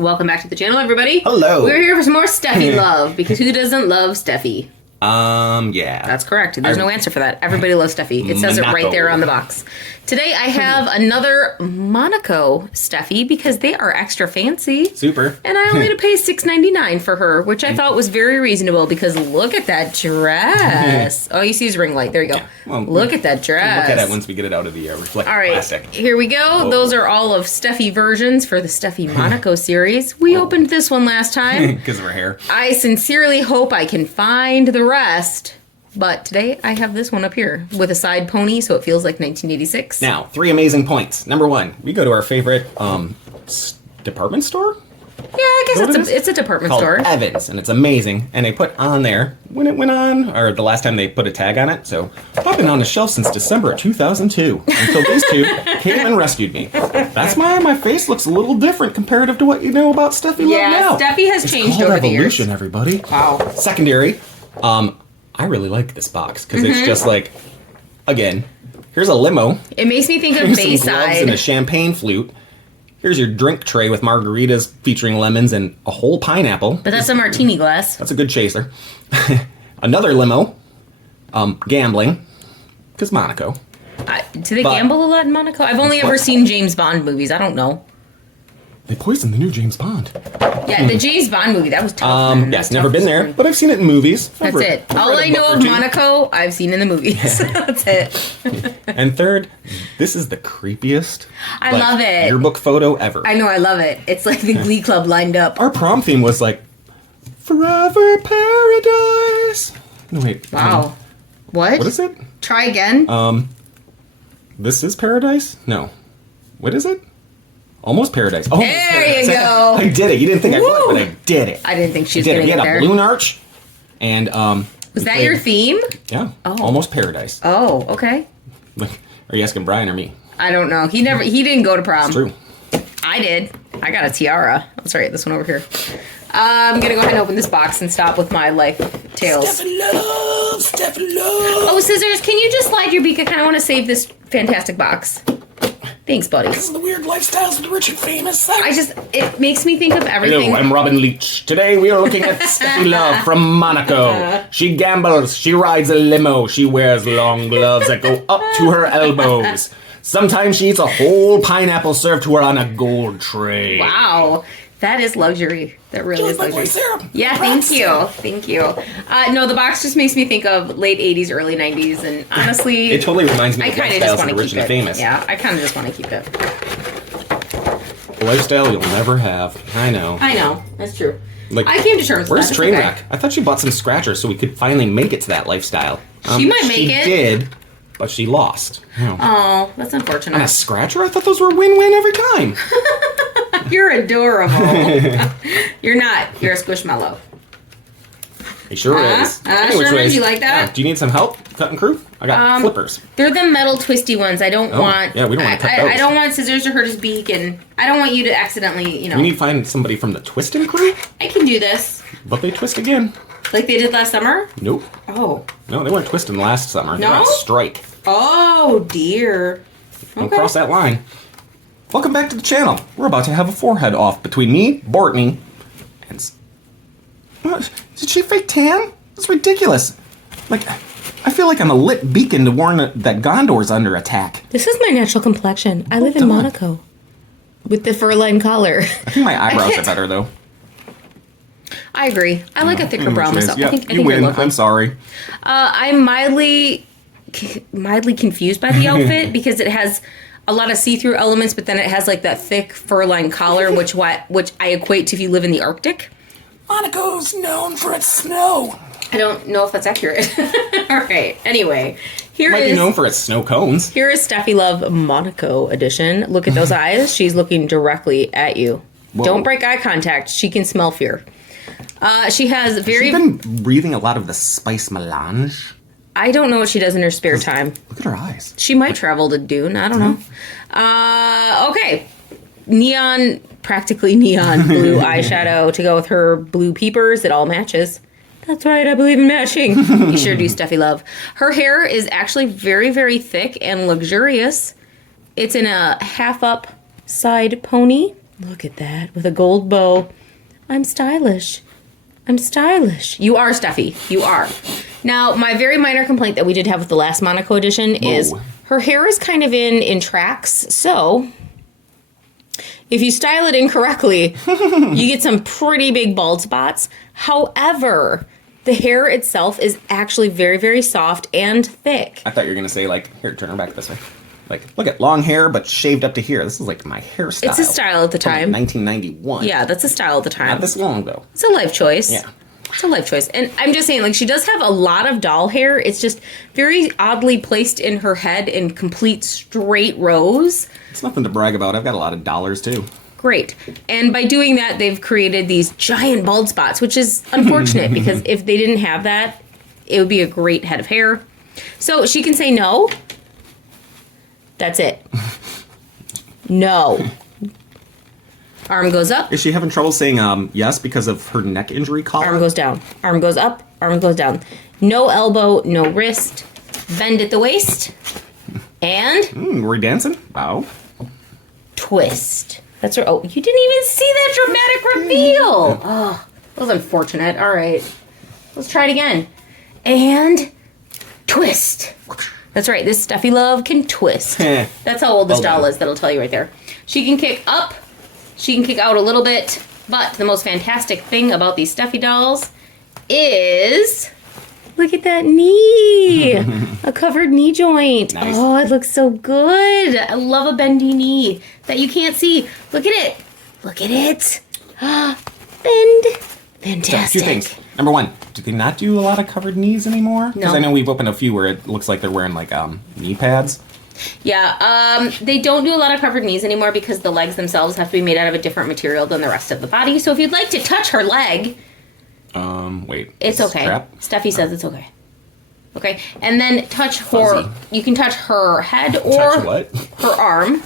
Welcome back to the channel, everybody. Hello. We're here for some more STEFFI love, because who doesn't love Steffi? Yeah. That's correct. There's no answer for that. Everybody loves Steffi. It says Monaco. it right there on the box. Today I have another Monaco Steffi because they are extra fancy. Super. And I only had to pay $6.99 for her, which I thought was very reasonable because look at that dress. Oh, you see his ring light. There you go. Well, look at that dress. Look at it once we get it out of the reflective All right, plastic. here we go. Whoa. Those are all of Steffi versions for the Steffi Monaco series. We opened this one last time. Because of her hair. I sincerely hope I can find the rest. But today I have this one up here with a side pony, so it feels like 1986. Now, 3 amazing points. Number 1, we go to our favorite department store? Yeah, I guess it's a department Called store. Evans, and it's amazing. And they put on there when it went on, or the last time they put a tag on it. So I've been on the shelf since December of 2002 until these two came and rescued me. That's why my face looks a little different comparative to what you know about Steffi Love now. Steffi has changed called over the years. evolution, everybody. Wow. Secondary, I really like this box because it's just like, again, here's a limo. It makes me think of Here's some gloves Bayside. and a champagne flute. Here's your drink tray with margaritas featuring lemons and a whole pineapple. But that's a martini glass. That's a good chaser. Another limo. Gambling. Because Monaco. Do they gamble a lot in Monaco? I've only ever seen James Bond movies. I don't know. They poisoned the new James Bond. Yeah, the James Bond movie, that was tough. man. That Yes, was never tough. been there, but I've seen it in movies. That's it. All I know of Monaco, I've seen in the movies. That's it. And third, this is the creepiest I love it. yearbook photo ever. I know, I love it. It's like the Glee Club lined up. Our prom theme was like, Forever Paradise. No, wait. Wow. What? What is it? Try again. This is Paradise? No. What is it? Almost Paradise. Oh, There you go. I did it. You didn't think I Woo. would, but I did it. I didn't think she was did it. going We to had get a there. balloon arch, and Was that your theme? Yeah. Oh. Almost Paradise. Oh, okay. Like, are you asking Brian or me? I don't know. He didn't go to prom. It's true. I did. I got a tiara. Let's write this one over here. I'm going to go ahead and open this box and stop with my life tales. STEFFI Love, STEFFI Love. Oh, Scissors, can you just slide your beak? I kind of want to save this fantastic box. Thanks, buddy. This is the weird lifestyles of the rich and famous. It makes me think of everything. Hello, I'm Robin Leach. Today we are looking at STEFFI Love from Monaco. She gambles, she rides a limo, she wears long gloves that go up to her elbows. Sometimes she eats a whole pineapple served to her on a gold tray. Wow. That is luxury. That really is luxury. Yeah, thank you. Thank you. No, the box just makes me think of late 80s, early 90s, and honestly... It totally reminds me I of kind of just lifestyles want of to the rich keep and it. famous. Yeah, I kind of just want to keep it. A lifestyle you'll never have. I know. I know. That's true. Like, I came to terms with where's that. It's Trainwreck? okay. I thought she bought some scratchers so we could finally make it to that lifestyle. She might make it. She did, but she lost. Oh, that's On a unfortunate. scratcher? I thought those were win-win every time. You're adorable. You're not. You're a squishmallow. He sure is. Sherman, ways, you like that? yeah, do you need some help cutting crew? I got flippers. They're the metal twisty ones. I don't want... yeah, we don't want to cut those. I don't want Scissors to hurt his beak, and I don't want you to accidentally, We need to find somebody from the twisting crew, I can do this. but they twist again. Like they did last summer? Nope. Oh. No, they weren't twisting last summer. They were No? on strike. Oh, dear. Don't Okay. cross that line. Welcome back to the channel. We're about to have a forehead off between me, Bortney, and... What? Did she fake tan? That's ridiculous. Like, I feel like I'm a lit beacon to warn that Gondor's under attack. This is my natural complexion. I live in done. Monaco. With the fur-lined collar. I think my eyebrows are better, though. I agree. I like a thicker brow myself. Yeah, I think you win. you're lovely. I'm sorry. I'm mildly confused by the outfit because it has a lot of see-through elements, but then it has like that thick fur-lined collar, which I equate to if you live in the Arctic. Monaco's known for its snow. I don't know if that's accurate. All right. Anyway, here Might be is known for its snow cones. here is Steffi Love Monaco edition. Look at those eyes. She's looking directly at you. Whoa. Don't break eye contact. She can smell fear. She has very... She's been breathing a lot of the spice melange. I don't know what she does in her spare time. Look at her eyes. She might travel to Dune. I don't know. Okay. Practically neon blue eyeshadow to go with her blue peepers. It all matches. That's right, I believe in matching. You sure do, Steffi Love. Her hair is actually very, very thick and luxurious. It's in a half-up side pony Look at that. With a gold bow. I'm stylish. I'm stylish. You are, Steffi. You are. Now, my very minor complaint that we did have with the last Monaco edition is her hair is kind of in tracks. So, if you style it incorrectly, you get some pretty big bald spots. However, the hair itself is actually very, very soft and thick. I thought you were going to say, like, here, turn her back this way. Like, look at long hair, but shaved up to here. This is like my hairstyle. It's a style at the time. 1991. Yeah, that's a style at the time. Not this long, though. It's a life choice. Yeah. It's a life choice. And I'm just saying, like, she does have a lot of doll hair. It's just very oddly placed in her head in complete straight rows. It's nothing to brag about. I've got a lot of dollars, too. Great. And by doing that, they've created these giant bald spots, which is unfortunate because if they didn't have that, it would be a great head of hair. So she can say no. That's it. No. Arm goes up. Is she having trouble saying yes because of her neck injury collar? Arm goes down. Arm goes up. Arm goes down. No elbow, no wrist. Bend at the waist. And We're dancing? Wow. twist. That's her. Oh, you didn't even see that dramatic reveal. Oh, that was unfortunate. All right. Let's try it again. And twist. That's right. This Steffi Love can twist. That's how old this doll is. That'll tell you right there. She can kick up. She can kick out a little bit. But the most fantastic thing about these Steffi dolls is... Look at that knee. A covered knee joint. Nice. Oh, it looks so good. I love a bendy knee that you can't see. Look at it. Look at it. Bend. Fantastic. Two things. Number one, do they not do a lot of covered knees anymore? Because No. I know we've opened a few where it looks like they're wearing like knee pads. Yeah, they don't do a lot of covered knees anymore because the legs themselves have to be made out of a different material than the rest of the body. So if you'd like to touch her leg... Wait. It's okay. Strap? Steffi says it's okay. Okay, and then touch her... Fuzzy. You can touch her head or Touch what? her arm.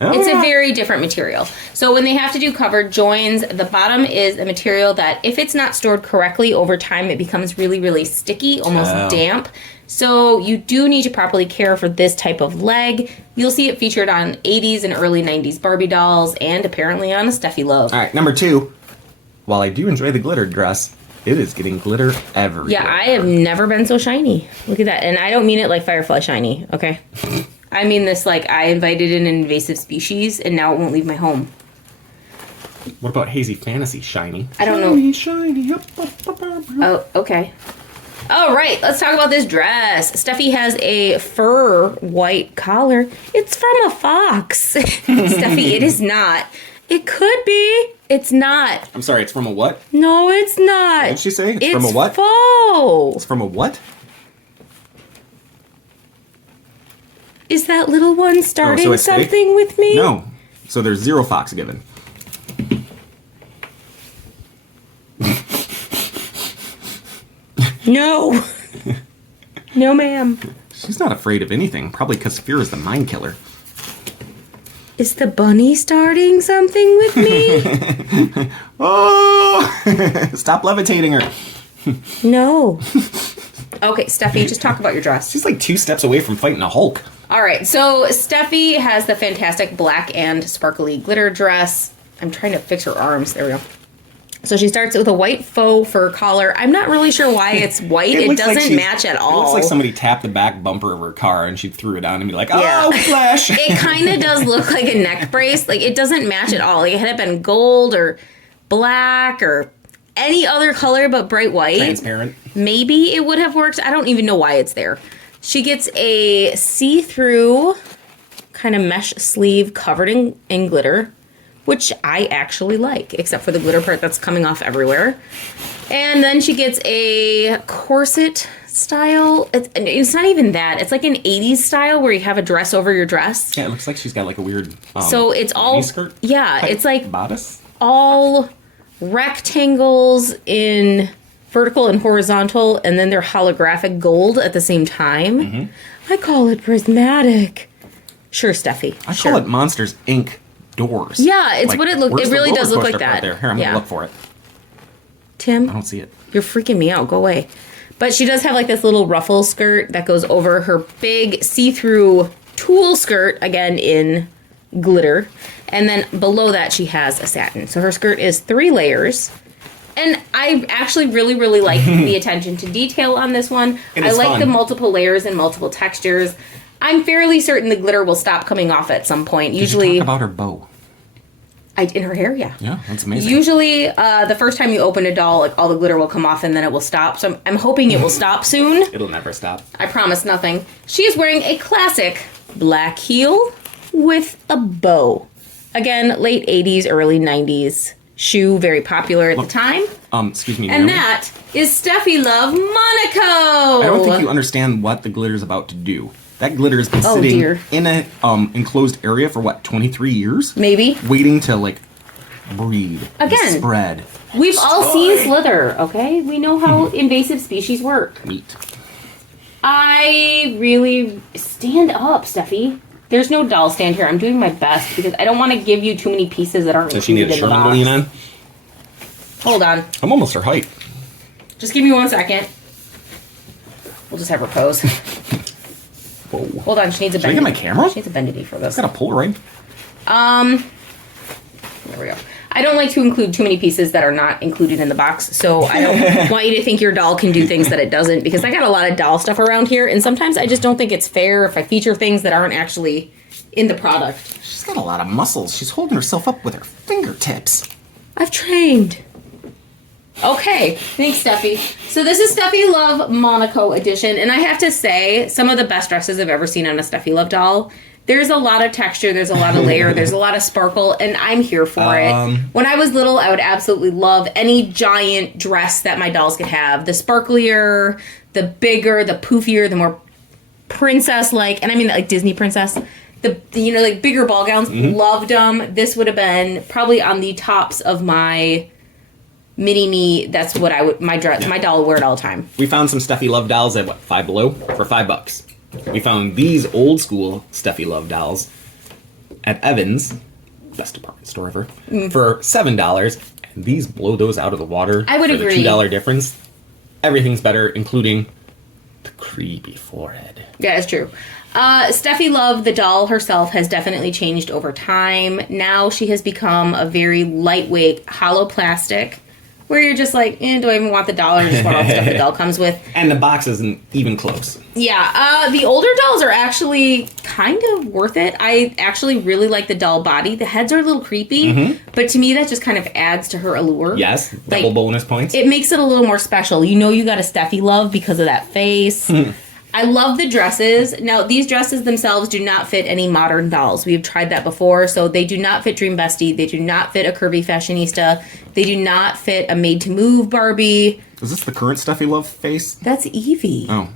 Oh. It's a very different material. So when they have to do covered joins, the bottom is a material that if it's not stored correctly over time, it becomes really, really sticky, almost damp. So you do need to properly care for this type of leg. You'll see it featured on 80s and early 90s Barbie dolls and apparently on a Steffi Love. All right, number two. While I do enjoy the glitter dress, it is getting glitter everywhere. Yeah, I have never been so shiny. Look at that. And I don't mean it like Firefly shiny, okay? I mean this like I invited in an invasive species and now it won't leave my home. What about Hazy Fantasy shiny? I don't know. Shiny. Oh, okay. All right, let's talk about this dress. Steffi has a fur white collar. It's from a fox. Steffi, it is not. It could be. It's not. I'm sorry, it's from a what? No, it's not. What did she say? It's from a what? Faux. It's from a what? Is that little one starting it's fake? something with me? No. So there's 0 fox given. No. No, ma'am. She's not afraid of anything, probably because fear is the mind killer. Is the bunny starting something with me? Oh! Stop levitating her. No. Okay, Steffi, just talk about your dress. She's like 2 steps away from fighting a Hulk. All right, so Steffi has the fantastic black and sparkly glitter dress. I'm trying to fix her arms. There we go. So she starts with a white faux fur collar. I'm not really sure why it's white. It looks like doesn't match at all. It looks like somebody tapped the back bumper of her car and she threw it on and be like, oh, flash. It kind of does look like a neck brace. Like, it doesn't match at all. Like, had it been gold or black or any other color but bright white, Transparent. maybe it would have worked. I don't even know why it's there. She gets a see-through kind of mesh sleeve covered in glitter, which I actually like, except for the glitter part that's coming off everywhere. And then she gets a corset style. It's not even that. It's like an 80s style where you have a dress over your dress. Yeah, it looks like she's got like a weird So it's all, skirt. yeah, it's like bodice. all rectangles in vertical and horizontal, and then they're holographic gold at the same time. Mm-hmm. I call it prismatic. Sure, Steffi. I call it Monsters Inc. doors. Yeah, it's Like, what it looks. where's It the really roller does look coaster like part that. There. Here, I'm gonna look for it. Tim, I don't see it. you're freaking me out. Go away. But she does have like this little ruffle skirt that goes over her big see-through tulle skirt, again in glitter. And then below that, she has a satin. So her skirt is 3 layers. And I actually really, really like the attention to detail on this one. I like the multiple layers and multiple textures. I'm fairly certain the glitter will stop coming off at some point. Usually, Did you talk about her bow? In her hair, yeah. Yeah, that's amazing. Usually, the first time you open a doll, like all the glitter will come off and then it will stop. So I'm hoping it will stop soon. It'll never stop. I promise nothing. She is wearing a classic black heel with a bow. Again, late 80s, early 90s shoe, very popular at the time. Excuse me. And that is STEFFI Love Monaco. I don't think you understand what the glitter's about to do. That glitter has been sitting in a enclosed area for what, 23 years? Maybe. Waiting to like breed. Again. Spread. We've all seen slither, okay? We know how invasive species work. Neat. I really stand up, Steffi. There's no doll stand here. I'm doing my best because I don't want to give you too many pieces that aren't Does she need a included in the shoulder to lean on? Hold on. I'm almost her height. Just give me 1 second. We'll just have her pose. Whoa. Hold on, she needs a Should I get my camera? She needs a bendity for this. Got a Polaroid. There we go. I don't like to include too many pieces that are not included in the box, so I don't want you to think your doll can do things that it doesn't, because I got a lot of doll stuff around here, and sometimes I just don't think it's fair if I feature things that aren't actually in the product. She's got a lot of muscles. She's holding herself up with her fingertips. I've trained. Okay, thanks, Steffi. So this is STEFFI Love Monaco edition, and I have to say, some of the best dresses I've ever seen on a STEFFI Love doll. There's a lot of texture, there's a lot of layer, there's a lot of sparkle, and I'm here for it. When I was little, I would absolutely love any giant dress that my dolls could have. The sparklier, the bigger, the poofier, the more princess-like, and I mean like Disney princess. The you know, like bigger ball gowns, loved them. This would have been probably on the tops of my mini-me. That's what I would, my doll would wear it all the time. We found some STEFFI Love dolls at what, Five Below? For $5. We found these old school STEFFI Love dolls at Evans, best department store ever, for $7. And these blow those out of the water. I would agree. The $2 difference. Everything's better, including the creepy forehead. Yeah, it's true. STEFFI Love, the doll herself, has definitely changed over time. Now she has become a very lightweight, hollow plastic, where you're just like, do I even want the doll, or just want all the stuff the doll comes with? And the box isn't even close. Yeah, the older dolls are actually kind of worth it. I actually really like the doll body. The heads are a little creepy, but to me that just kind of adds to her allure. Yes, double bonus points. It makes it a little more special. You know you got a STEFFI Love because of that face. I love the dresses. Now, these dresses themselves do not fit any modern dolls. We've tried that before, so they do not fit Dream Bestie. They do not fit a curvy fashionista. They do not fit a made-to-move Barbie. Is this the current STEFFI Love face? That's Evie. Oh.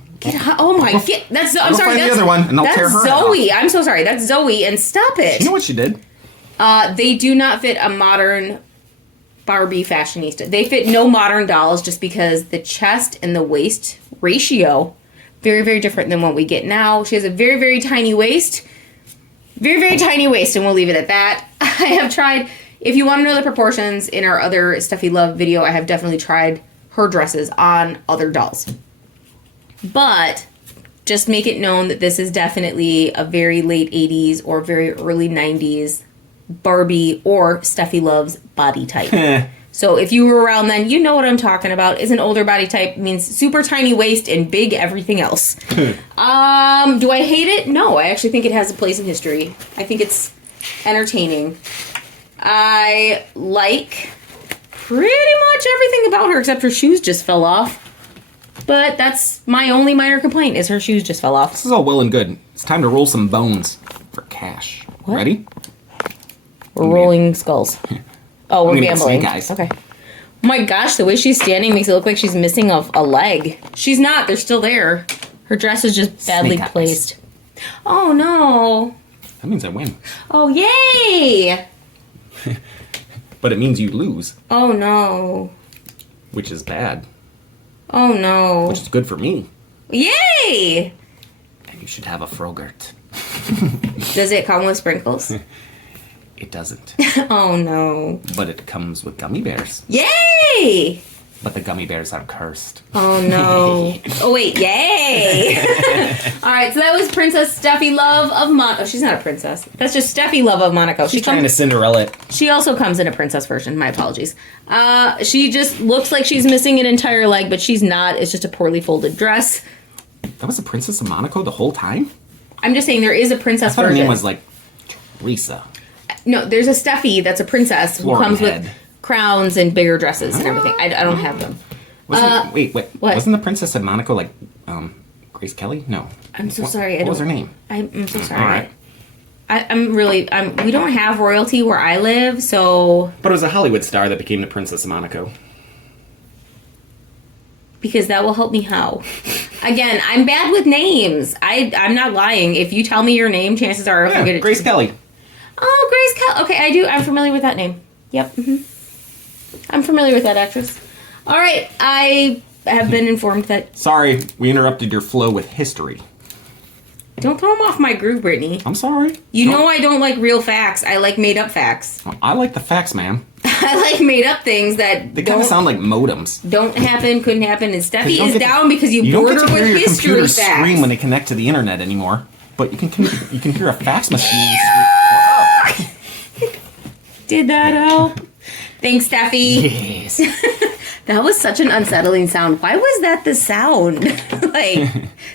Oh my, that's, I'm sorry, find that's the other one, and I'll tear that's her head Zoe. off. I'm so sorry, that's Zoe, and stop it. You know what she did? They do not fit a modern Barbie fashionista. They fit no modern dolls just because the chest and the waist ratio, very, very different than what we get now. She has a very, very tiny waist. Very, very tiny waist, and we'll leave it at that. I have tried, if you want to know the proportions in our other STEFFI Love video, I have definitely tried her dresses on other dolls. But just make it known that this is definitely a very late 80s or very early 90s Barbie or STEFFI Love's body type. So if you were around then, you know what I'm talking about. Is an older body type, means super tiny waist and big everything else. Do I hate it? No, I actually think it has a place in history. I think it's entertaining. I like pretty much everything about her except her shoes just fell off. But that's my only minor complaint, is her shoes just fell off. This is all well and good. It's time to roll some bones for cash. What? Ready? We're rolling skulls. Oh, we're gambling. Snake eyes. Okay. Oh my gosh, the way she's standing makes it look like she's missing a leg. She's not. They're still there. Her dress is just badly Snake eyes. placed. Oh, no. That means I win. Oh, yay! But it means you lose, Oh, no. which is bad. Oh, no. Which is good for me. Yay! And you should have a Frogurt. Does it come with sprinkles? It doesn't. Oh, no. But it comes with gummy bears. Yay! But the gummy bears are cursed. Oh, no. Oh, wait. Yay. All right. So that was Princess Steffi Love of Monaco. Oh, she's not a princess. That's just Steffi Love of Monaco. She's trying to Cinderella it. She also comes in a princess version. My apologies. She just looks like she's missing an entire leg, but she's not. It's just a poorly folded dress. That was the Princess of Monaco the whole time? I'm just saying there is a princess I thought version. her name was like Teresa. No, there's a Steffi that's a princess who comes with crowns and bigger dresses and everything. I don't have them. Wait. What? Wasn't the Princess of Monaco like Grace Kelly? No. I'm so sorry. What was her name? I'm so sorry. All right. We don't have royalty where I live, so... But it was a Hollywood star that became the Princess of Monaco. Because that will help me how? Again, I'm bad with names. I'm not lying. If you tell me your name, chances are I'll forget it. Grace Kelly. Oh, Grace Kelly. Okay, I do. I'm familiar with that name. Yep. I'm familiar with that actress. All right. I have been informed that... Sorry, we interrupted your flow with history. Don't throw them off my groove, Brittany. I'm sorry. You know I don't like real facts. I like made-up facts. Well, I like the facts, ma'am. I like made-up things that They kind of sound like modems. don't happen, couldn't happen. And Steffi is down because you don't bored get her to with hear your history computer facts. scream when they connect to the internet anymore. But you can hear a fax machine scream. Did that help? Thanks, Steffi. Yes. That was such an unsettling sound. Why was that the sound? Like,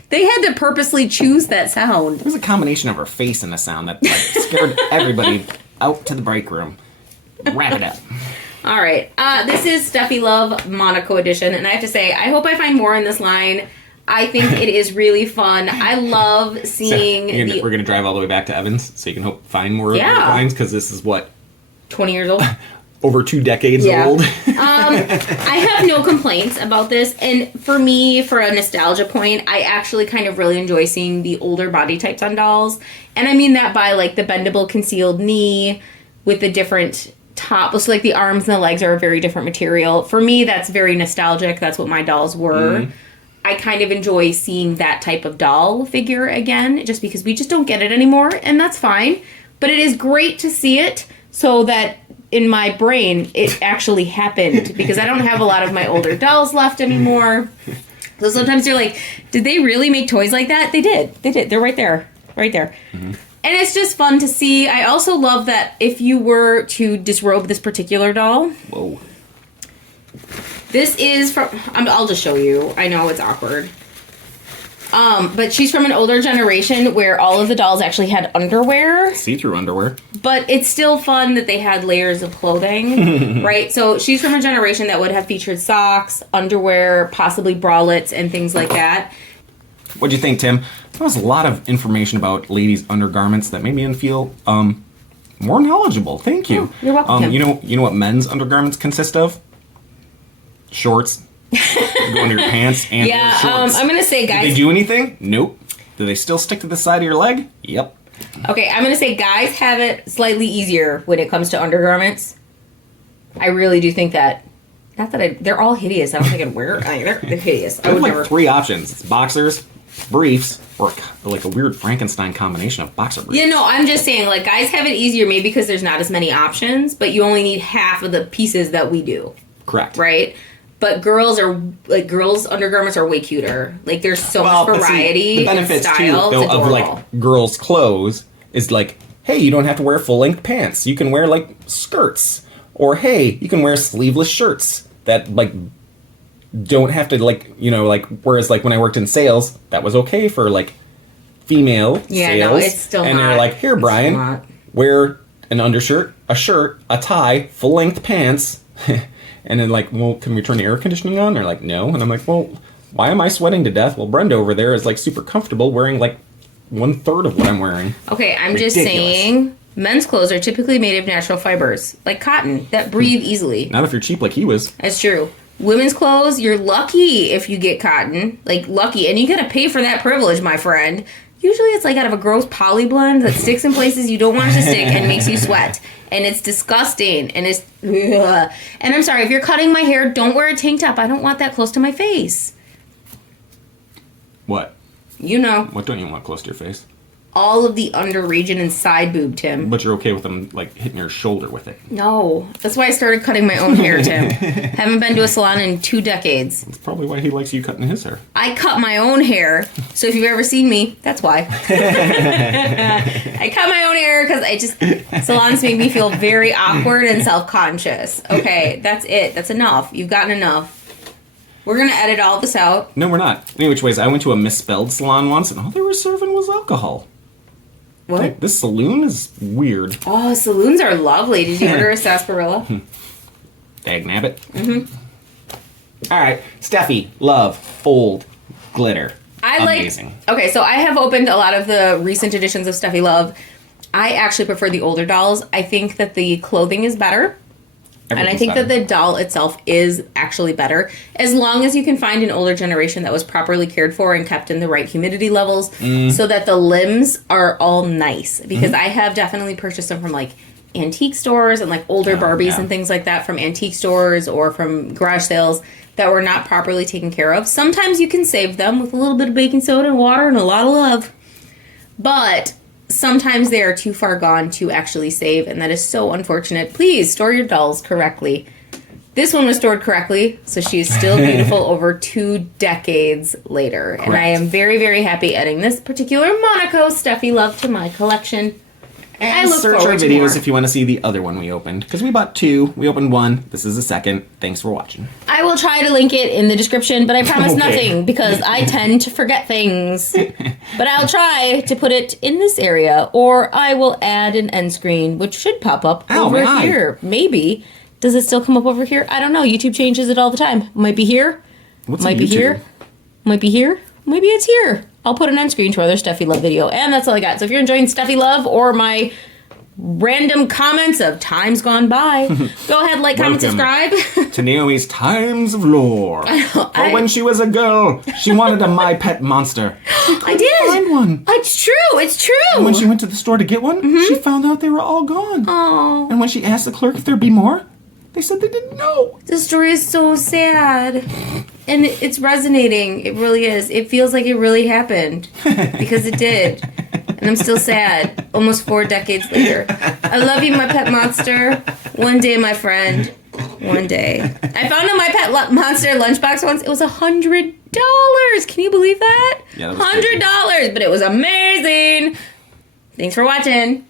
they had to purposely choose that sound. It was a combination of her face and the sound that scared everybody out to the break room. Wrap it up. All right. This is Steffi Love Monaco edition. And I have to say, I hope I find more in this line. I think it is really fun. I love seeing We're going to drive all the way back to Evans so you can find more lines because this is what? 20 years old? Over 2 decades old. I have no complaints about this. And for me, for a nostalgia point, I actually kind of really enjoy seeing the older body types on dolls. And I mean that by like the bendable concealed knee with the different top. So like the arms and the legs are a very different material. For me, that's very nostalgic. That's what my dolls were. I kind of enjoy seeing that type of doll figure again, just because we just don't get it anymore. And that's fine. But it is great to see it so that in my brain, it actually happened because I don't have a lot of my older dolls left anymore. So sometimes you're like, did they really make toys like that? They did. They did. They're right there. Right there. And it's just fun to see. I also love that if you were to disrobe this particular doll. Whoa. This is from... I'll just show you. I know it's awkward. But she's from an older generation where all of the dolls actually had underwear. See-through underwear. But it's still fun that they had layers of clothing, right? So she's from a generation that would have featured socks, underwear, possibly bralettes, and things like that. What'd you think, Tim? That was a lot of information about ladies' undergarments that made me feel more knowledgeable. Thank you. Oh, you're welcome, Tim. You know what men's undergarments consist of? Shorts. Go under your pants and shorts. I'm gonna say, guys. Do they do anything? Nope. Do they still stick to the side of your leg? Yep. Okay, I'm gonna say guys have it slightly easier when it comes to undergarments. I really do think that. Not that they're all hideous. I don't think I'd wear. They're hideous. I would like 3 options: it's boxers, briefs, or like a weird Frankenstein combination of boxer briefs. Yeah, no, I'm just saying, like, guys have it easier maybe because there's not as many options, but you only need half of the pieces that we do. Correct. Right? But girls' undergarments are way cuter. Like, there's so much variety and style. Though, of like girls' clothes is like, hey, you don't have to wear full-length pants. You can wear like skirts, or hey, you can wear sleeveless shirts that like don't have to like Whereas like when I worked in sales, that was okay for like female sales. No, it's still and not. they're like, here, Brian, wear an undershirt, a shirt, a tie, full-length pants. And then like, well, can we turn the air conditioning on? They're like, no. And I'm like, well, why am I sweating to death? Well, Brenda over there is like super comfortable wearing like 1/3 of what I'm wearing. Okay, I'm just saying, men's clothes are typically made of natural fibers, like cotton, that breathe easily. Not if you're cheap like he was. That's true. Women's clothes, you're lucky if you get cotton. Like, lucky. And you gotta pay for that privilege, my friend. Usually it's like out of a gross poly blend that sticks in places you don't want it to stick and makes you sweat. And it's disgusting. And it's... Ugh. And I'm sorry, if you're cutting my hair, don't wear a tank top. I don't want that close to my face. What? You know. What don't you want close to your face? all of the under region and side boob, Tim. But you're okay with them, like, hitting your shoulder with it. No. That's why I started cutting my own hair, Tim. Haven't been to a salon in 2 decades. That's probably why he likes you cutting his hair. I cut my own hair. So if you've ever seen me, that's why. I cut my own hair because salons make me feel very awkward and self-conscious. Okay, that's it. That's enough. You've gotten enough. We're going to edit all this out. No, we're not. Any which ways, I went to a misspelled salon once, and all they were serving was alcohol. What? Like, this saloon is weird. Oh, saloons are lovely. Did you order a sarsaparilla? Dag nabbit. Mm-hmm. All right, Steffi, Love, Fold, Glitter. Amazing. Okay, so I have opened a lot of the recent editions of STEFFI LOVE. I actually prefer the older dolls. I think that the clothing is better. And I think that the doll itself is actually better. As long as you can find an older generation that was properly cared for and kept in the right humidity levels so that the limbs are all nice. Because I have definitely purchased them from like antique stores and like older Barbies and things like that from antique stores or from garage sales that were not properly taken care of. Sometimes you can save them with a little bit of baking soda and water and a lot of love. But sometimes they are too far gone to actually save, and that is so unfortunate. Please store your dolls correctly. This one was stored correctly, so she is still beautiful over 2 decades later. Correct. And I am very, very happy adding this particular Monaco STEFFI LOVE to my collection. And I look search our videos if you want to see the other one we opened. Because we bought 2. We opened 1. This is the second. Thanks for watching. I will try to link it in the description, but I promise nothing because I tend to forget things. But I'll try to put it in this area, or I will add an end screen, which should pop up over here. Maybe. Does it still come up over here? I don't know. YouTube changes it all the time. Might be here. Might be here. Might be here. Maybe it's here. I'll put an end screen to our other STEFFI LOVE video. And that's all I got. So if you're enjoying STEFFI LOVE or my random comments of times gone by, go ahead, like, comment, subscribe. To Naomi's Times of Lore. But when she was a girl, she wanted a My Pet Monster. I did. Find one. It's true. It's true. And when she went to the store to get one, she found out they were all gone. Oh. And when she asked the clerk if there'd be more, they said they didn't know. The story is so sad. And it's resonating. It really is. It feels like it really happened. Because it did. And I'm still sad. Almost 4 decades later. I love you, my pet monster. One day, my friend. One day. I found a My Pet Monster lunchbox once. It was $100. Can you believe that? Yeah, that was $100. But it was amazing. Thanks for watching.